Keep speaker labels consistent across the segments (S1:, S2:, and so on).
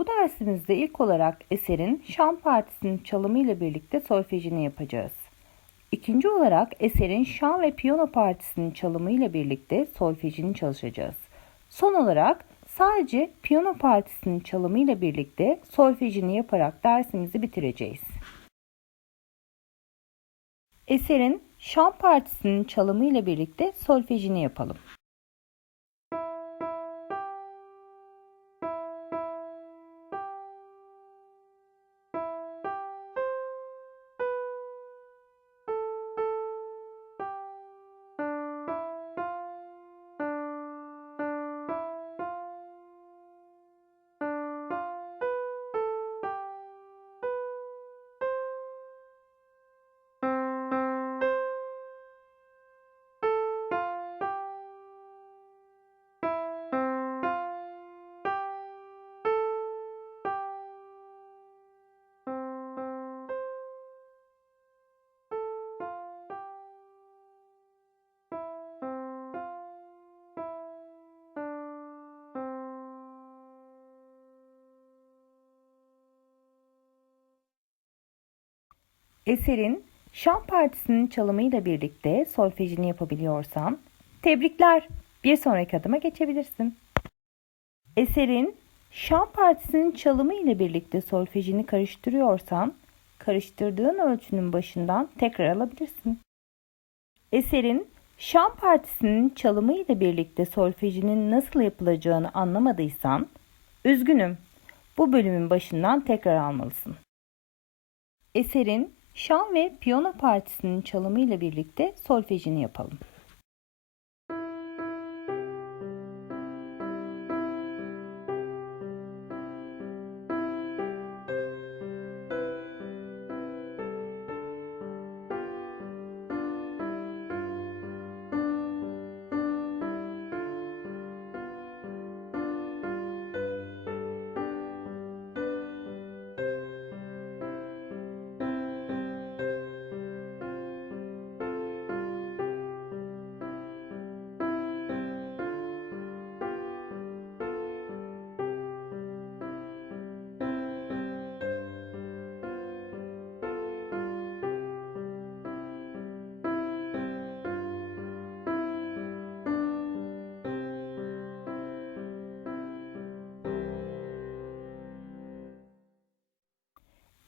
S1: Bu dersimizde ilk olarak eserin Şan Partisi'nin çalımı ile birlikte solfejini yapacağız. İkinci olarak eserin Şan ve Piyano Partisi'nin çalımı ile birlikte solfejini çalışacağız. Son olarak sadece Piyano Partisi'nin çalımı ile birlikte solfejini yaparak dersimizi bitireceğiz. Eserin Şan Partisi'nin çalımı ile birlikte solfejini yapalım. Eserin Şan Partisi'nin çalımıyla birlikte solfejini yapabiliyorsan tebrikler. Bir sonraki adıma geçebilirsin. Eserin Şan Partisi'nin çalımı ile birlikte solfejini karıştırıyorsan karıştırdığın ölçünün başından tekrar alabilirsin. Eserin Şan Partisi'nin çalımı ile birlikte solfejinin nasıl yapılacağını anlamadıysan üzgünüm. Bu bölümün başından tekrar almalısın. Eserin Şan ve Piyano Partisi'nin çalımı ile birlikte solfejini yapalım.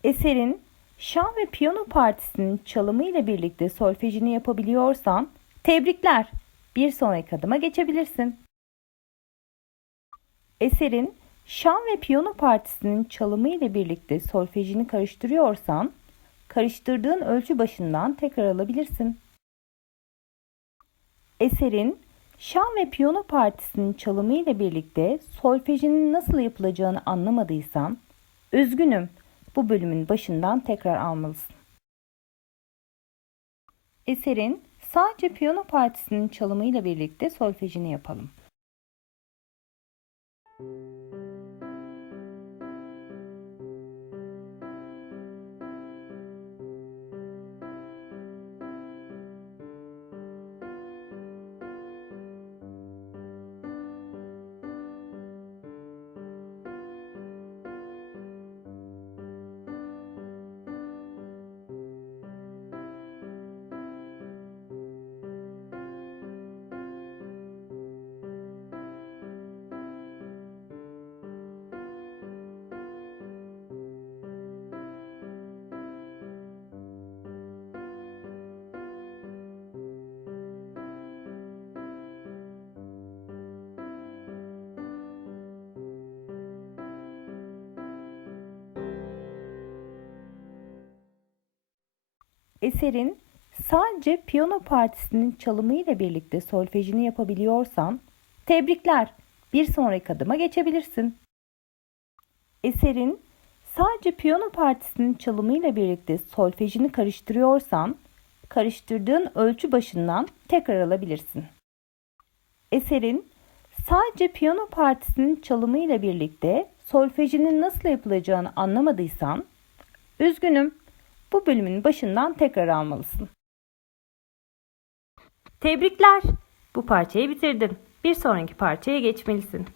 S1: Eserin Şan ve Piyano Partisi'nin çalımı ile birlikte solfejini yapabiliyorsan tebrikler. Bir sonraki adıma geçebilirsin. Eserin Şan ve Piyano Partisi'nin çalımı ile birlikte solfejini karıştırıyorsan karıştırdığın ölçü başından tekrar alabilirsin. Eserin Şan ve Piyano Partisi'nin çalımı ile birlikte solfejinin nasıl yapılacağını anlamadıysan üzgünüm bu bölümün başından tekrar almalısın. Eserin sadece piyano partisinin çalımıyla birlikte solfejini yapalım. Eserin sadece piyano partisinin çalımı ile birlikte solfejini yapabiliyorsan tebrikler. Bir sonraki adıma geçebilirsin. Eserin sadece piyano partisinin çalımı ile birlikte solfejini karıştırıyorsan karıştırdığın ölçü başından tekrar alabilirsin. Eserin sadece piyano partisinin çalımı ile birlikte solfejinin nasıl yapılacağını anlamadıysan üzgünüm bu bölümün başından tekrar almalısın. Tebrikler! Bu parçayı bitirdin. Bir sonraki parçaya geçmelisin.